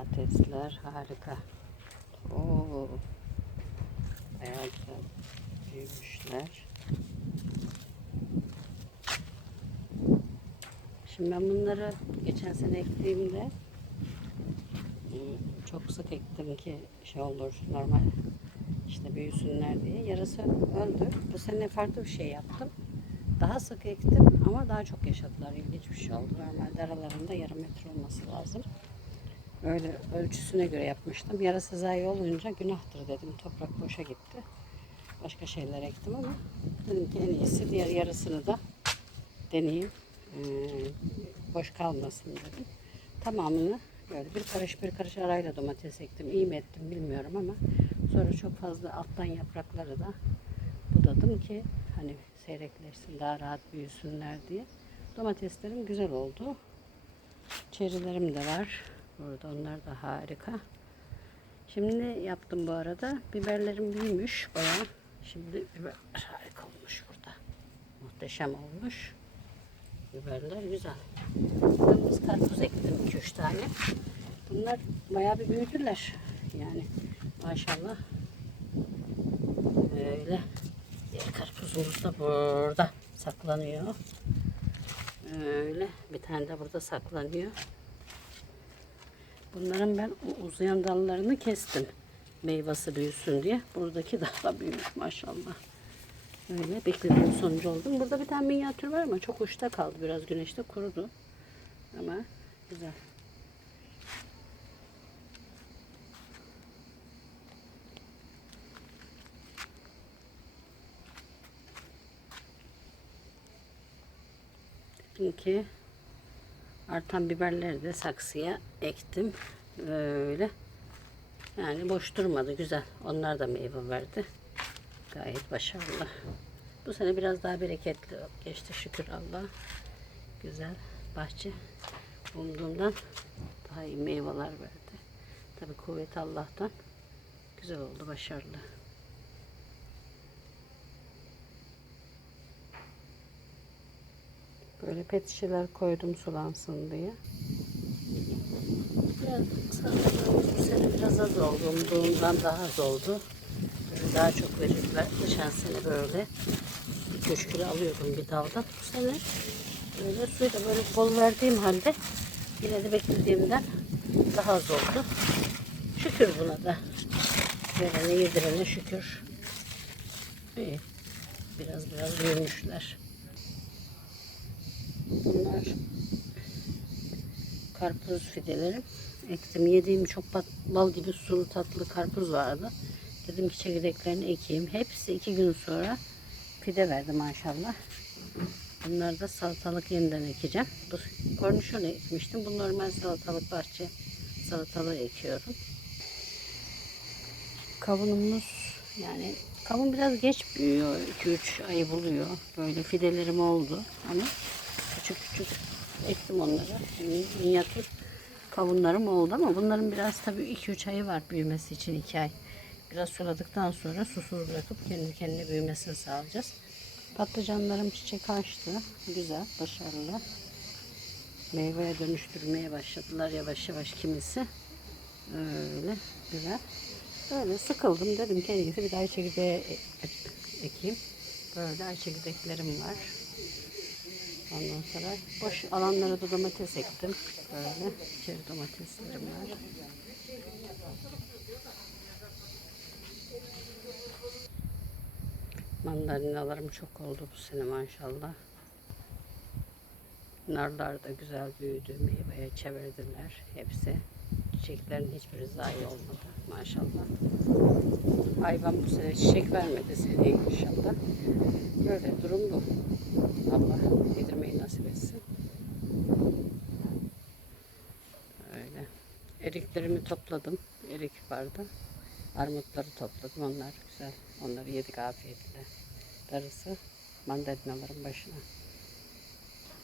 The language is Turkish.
Domatesler harika. Oo. Bayağı büyümüşler. Şimdi ben bunları geçen sene ektiğimde hmm, çok sık ektim ki şey olur normal işte büyüsünler diye. Yarısı öldü. Bu sene farklı bir şey yaptım. Daha sık ektim ama daha çok yaşadılar. İlginç bir şey oldu. Normalde aralarında yarım metre olması lazım. Öyle ölçüsüne göre yapmıştım. Yarısı zayi olunca günahtır dedim. Toprak boşa gitti. Başka şeyler ektim ama dedim ki en iyisi diğer yarısını da deneyeyim. Ee, boş kalmasın dedim. Tamamını böyle bir karış bir karış arayla domates ektim. İyi mi ettim bilmiyorum ama sonra çok fazla alttan yaprakları da budadım ki hani seyrekleşsin daha rahat büyüsünler diye. Domateslerim güzel oldu. Çerilerim de var. Burada onlar da harika. Şimdi yaptım bu arada. Biberlerim büyümüş bayağı. Şimdi biber harika olmuş burada. Muhteşem olmuş. Biberler güzel. Kırmızı karpuz ektim 2-3 tane. Bunlar bayağı bir büyüdüler. Yani maşallah. Böyle. Diğer karpuzumuz da burada saklanıyor. Öyle. Bir tane de burada saklanıyor. Bunların ben uzayan dallarını kestim. Meyvesi büyüsün diye. Buradaki daha da büyümüş maşallah. Öyle beklediğim sonucu oldum. Burada bir tane minyatür var ama çok uçta kaldı. Biraz güneşte kurudu. Ama güzel. Çünkü artan biberleri de saksıya ektim. Böyle. Yani boş durmadı. Güzel. Onlar da meyve verdi. Gayet başarılı. Bu sene biraz daha bereketli geçti şükür Allah. Güzel bahçe. Umduğumdan daha iyi meyveler verdi. Tabi kuvvet Allah'tan. Güzel oldu, başarılı. Böyle pet şişeler koydum sulansın diye. Biraz biraz az oldu. Umduğumdan daha az oldu. Daha çok verirler. Geçen sene böyle 2-3 kilo alıyordum bir daldan. Bu sene böyle suyu da böyle bol verdiğim halde yine de beklediğimden daha az oldu. Şükür buna da. Verene yedirene şükür. İyi. Biraz biraz büyümüşler. Bunlar karpuz fidelerim. Ektim. Yediğim çok bal gibi sulu tatlı karpuz vardı. Dedim ki çekirdeklerini ekeyim. Hepsi iki gün sonra fide verdi maşallah. Bunları da salatalık yeniden ekeceğim. Bu kornişon ekmiştim. Bu normal salatalık bahçe salatalığı ekiyorum. Kavunumuz yani kavun biraz geç büyüyor. 2-3 ayı buluyor. Böyle fidelerim oldu ama ektim onları. Yani minyatür kavunlarım oldu ama bunların biraz tabii 2-3 ayı var büyümesi için 2 ay. Biraz suladıktan sonra susuz bırakıp kendi kendine büyümesini sağlayacağız. Patlıcanlarım çiçek açtı. Güzel, başarılı. Meyveye dönüştürmeye başladılar yavaş yavaş kimisi. Öyle güzel. Böyle sıkıldım dedim ki en iyisi bir daha çekirdeğe ekeyim. Böyle ay var. Ondan sonra boş alanlara da domates ektim. Böyle çeri domateslerim var. Mandalinalarım çok oldu bu sene maşallah. Narlar da güzel büyüdü, meyveye çevirdiler hepsi. Çiçeklerin hiçbiri zayi olmadı maşallah. Ayvan bu sene çiçek vermedi seneye inşallah. Böyle durum bu. Allah yedirmeyi nasip etsin. Öyle. Eriklerimi topladım. Erik vardı. Armutları topladım. Onlar güzel. Onları yedik afiyetle. Darısı mandalinaların başına.